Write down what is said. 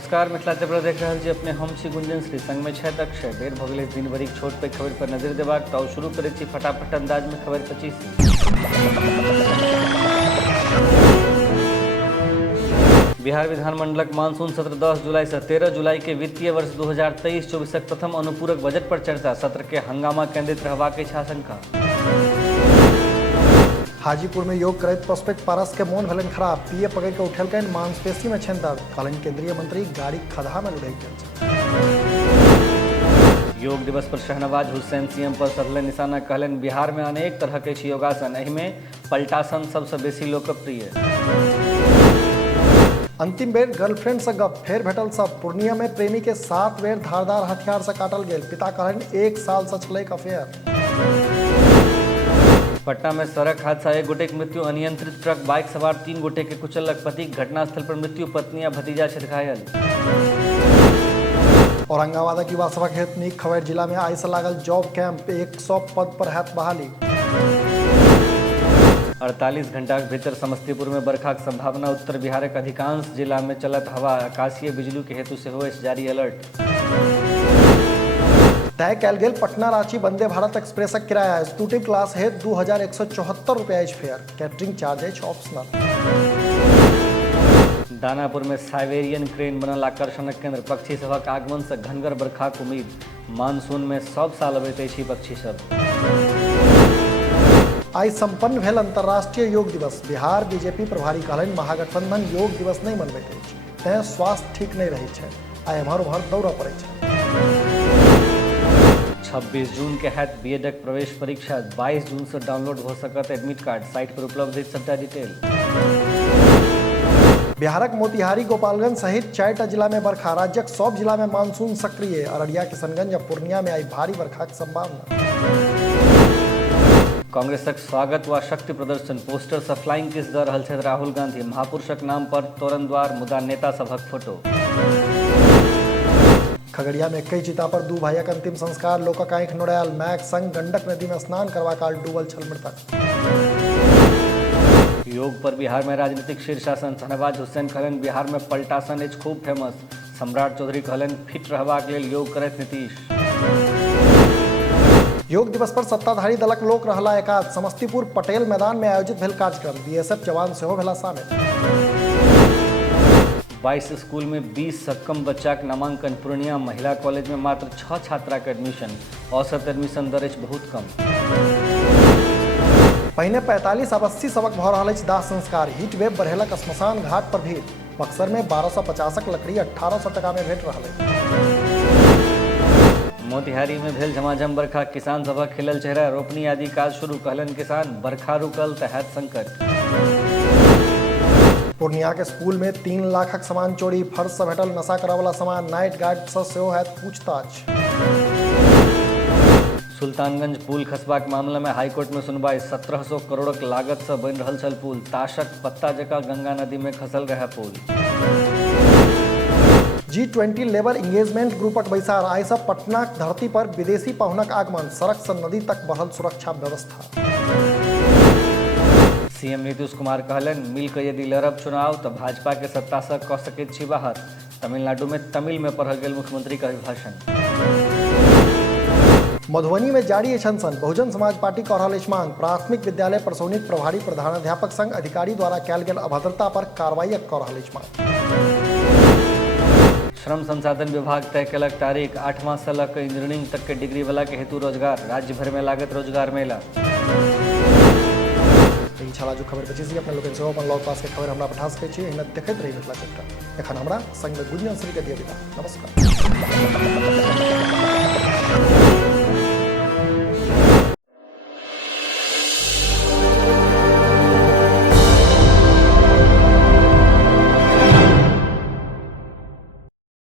नमस्कार, मिथिला चैनल देख रहल छी अपने हम छी गुंजन श्री संग में छथि अक्षय। देर भ गेलै दिन भरिक छोट पैघ खबर पर नजरि देबाक, तऽ शुरू करै छी फटाफट अंदाज में खबर 25। बिहार विधानमंडलक मानसून सत्र 10 जुलाई से 13 जुलाई के वित्तीय वर्ष 2023-24 प्रथम अनुपूरक बजट पर चर्चा। सत्र के हंगामा केंद्रित रहबाक अछि आशंका। हाजीपुर में योग करैत प्रोस्पेक्ट पारस के मोन भेलनि खराब, पीए पकड़ के उठेलकनि, मांसपेशी में छनि दर्द, कहलनि केंद्रीय मंत्री गाड़ी खदहा में लुढ़कि गेल छै। योग दिवस पर शहनवाज हुसैन सीएम पर सधलनि निशाना, कहलनि बिहार में अनेक तरह के छै योगासन, एहि में पलटासन सबसे बेसी लोकप्रिय। अंतिम बेर गर्लफ्रेंड से गप, फेर भेटल सब, पूर्णिया में प्रेमी के 7 बेर धारदार हथियार से काटल गेल, पिता कहलनि 1 साल से छलैक अफेयर। पटना में सड़क हादसा, 1 गोटे की मृत्यु, अनियंत्रित ट्रक बाइक सवार 3 गोटे के कुचलक, पति घटनास्थल पर मृत्यु, पत्नी आ भतीजा छथि घायल। औरंगाबाद युवा सभा हेतु नीक खबर, जिला में आइ से लागल जॉब कैंप, 100 पद पर हैत बहाली। 48 घंटा के भीतर समस्तीपुर में बरखा की संभावना, उत्तर बिहारक अधिकांश जिला में चलत हवा, आकाशीय बिजली के हेतु सेहो अछि जारी अलर्ट। तय कयल गेल पटना रांची वंदे भारत एक्सप्रेसक किराया, एग्जीक्यूटिव क्लास हेतु 2174 रुपया अछि फेयर, कैटरिंग चार्ज अछि ऑप्शनल। दानापुर में साइबेरियन क्रेन बनल आकर्षणक केंद्र, पक्षी सभक आगमन से घनगर बरखाक उम्मीद, मानसून में सब साल अबैत अछि पक्षी सब। आई संपन्न भेल अंतर्राष्ट्रीय योग दिवस, बिहार बीजेपी प्रभारी कहलनि महागठबंधन योग दिवस नहीं मनबैत अछि, तें स्वास्थ्य ठीक नहीं रहै छै, आ एम्हर उम्हर दौड़ऽ पड़ै छै। 26 जून के हैत बीएडक प्रवेश परीक्षा, 22 जून से डाउनलोड हो सकत एडमिट कार्ड, साइट पर उपलब्ध है सबटा डिटेल। बिहारक मोतिहारी, गोपालगंज सहित 4टा जिला में बरखा, राज्यक सब जिला में मानसून सक्रिय, अररिया, किशनगंज और पूर्णिया में आई भारी बरखा की संभावना। कांग्रेसक स्वागत व शक्ति प्रदर्शन, पोस्टर से फ्लाइंग किस दऽ रहल छथि राहुल गांधी, महापुरुषक नाम पर तोरणद्वार, मुदा नेता सभक फोटो। खगड़िया में कई चिता पर 2 भाइयक अंतिम संस्कार, लोकक आंखि नोरायल, मायक संग गंडक नदी में स्नान करबा काल डूबल छल मृतक। योग पर बिहार में राजनीतिक शीर्षासन, शहनवाज हुसैन कहलनि बिहार में पलटासन अछि खूब फेमस, सम्राट चौधरी कहलनि फिट रहबाक लेल योग करैत नीतीश। योग दिवस पर सत्ताधारी दलक लोक रहला एकाध, समस्तीपुर पटेल मैदान में आयोजित भेल कार्यक्रम, बीएसएफ जवान सेहो भेला शामिल। 22 स्कूल में 20 से कम बच्चा के नामांकन, पूर्णिया महिला कॉलेज में मात्र 6 छात्रा के एडमिशन, औसत एडमिशन दर अछि बहुत कम। पहिने 45 अब 80 सबक भऽ रहल अछि दाह संस्कार, हीट वेव बढ़ेलक श्मशान घाट पर भीड़, बक्सर में 1250क लकड़ी 1800 टका में भेट रहल अछि। मोतिहारी में भेल झमाझम बरखा, किसान सभक खिलल चेहरा, रोपनी आदि काज शुरू, कहलनि किसान बरखा रुकल तऽ हैत संकट। पूर्णिया के स्कूल में 3 लाखक सामान चोरी, फर्श से भेटल नशा करयवला सामान, नाइट गार्ड से सेहो हैत पूछताछ। सुल्तानगंज पुल खसबाक मामला में हाईकोर्ट में सुनवाई, 1700 करोड़क लागत से बनि रहल छल पुल, ताशक पत्ता जकाँ गंगा नदी में खसल रहे पुल। G20 लेबर इंगेजमेंट ग्रुपक बैसार, आइ से पटनाक धरती पर विदेशी पाहुनक आगमन, सड़क से नदी तक बढ़ल सुरक्षा व्यवस्था। सीएम नीतीश कुमार कहलनि मिल के यदि लड़ब चुनाव तो भाजपा के सत्ता से कऽ सकैत छी बाहर, तमिलनाडु में तमिल में पढ़ल गेल मुख्यमंत्री का अभिभाषण। मधुबनी में जारी अछि अनशन, बहुजन समाज पार्टी कऽ रहल अछि मांग, प्राथमिक विद्यालय परसौनीक प्रभारी प्रधानाध्यापक संग अधिकारी द्वारा कयल गेल अभद्रता पर कार्रवाई कऽ रहल अछि मांग। श्रम संसाधन विभाग तय कयलक तारीख, 8वां से लऽ कऽ इंजीनियरिंग तक के डिग्री वाला के हेतु रोजगार, राज्य भर में लागत रोजगार मेला। छला जो खबर बची अपने लोग सेहो अपन लॉग पास के खबर हमरा पठा सकै छी, एहिना देखैत रही मिथिला चैनल। एखन हमरा संग में गुंजन श्री के दिया विदा, नमस्कार।